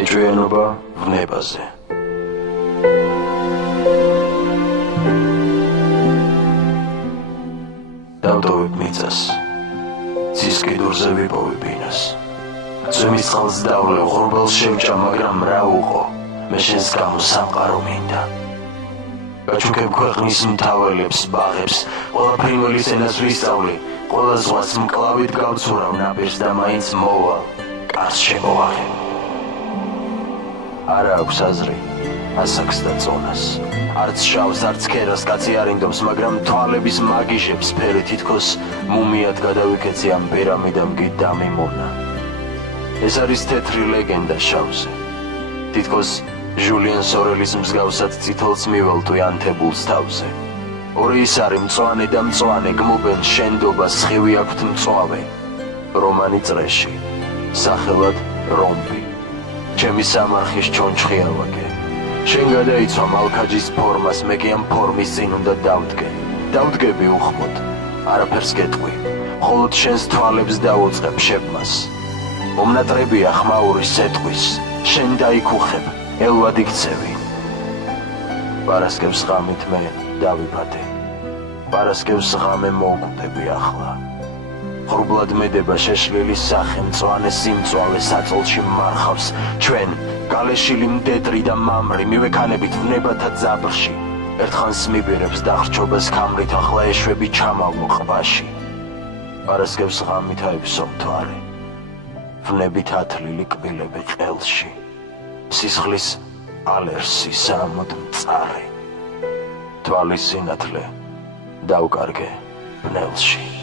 ეჭვიანობა ვნებაზე. დავტოვებ მიწას, ცის კიდურზე ვიპოვე ბინას. ძვემის წყალს დავლევ, ღრუბელს შევჭა, მაგრამ რა უყო, მე შენს გამო სამყარო მინდა. გაჩუქებ ქვეყნის მთაველებს, ბაღებს, ყველაფერი მელის ენას ვისწავლი, ყველა ზღვას მკლავით გავცურავ ნაპირს და მაინც მოვალ, კარს შემოვაღებ. არა აქვს აზრი, ასაკს და წონას, არც შავს, არც ქერას კაცი არ ინდობს, მაგრამ თვალების მაგიჟებს ფერი თითქოს მუმიად გადავიქეცი ამ პირამიდამ კი დამიმონა. ეს არის თეთრი ლეგენდა შავზე, თითქოს ჟულიან სორელის მსგავსად წითელს მიველთვი ანთებულს თავზე. ორი ის არის მწვანე და მწვანე, გმობენ შენდობას, სხივი აქვთ მწვავე. რომანი წრეში, სახელად რომბი, ჩემი სამარხის ჩონჩხია ვაკე. შენ გადაიცვა მალქაჯის ფორმას, მე კი ამ ფორმის წინ უნდა დავდგე. დავდგები უხმოდ, არაფერს გეტყვი, მხოლოდ შენს თვალებს დავუწყებ შეფმას. მომნატრებია ხმაური სეტყვის, შენ დაიქუხებ, ელვად იქცევი. პარასკევს ღამით მე დავიფათე, პარასკევს ღამე მოვკვდები ახლა. ღრუბლად მედება შეშლილი სახე, მწვანე სიმწვალე საწოლში მარხავს, ჩვენ გალეშილი მდედრი და მამრი, მივექანებით ვნებათა ძაბრში. ერთხანს მიბირებს დახრჩობას ქამრით, ახლა ეშვები ჩამავლო ყბაში. პარასკევს ღამით აიფსო მთვარე, ვნებით ათლილი კბილები ყელში. სისხლის ალერსი სამოდ მწარე, თვალის სინათლე დავკარგე ბნელში.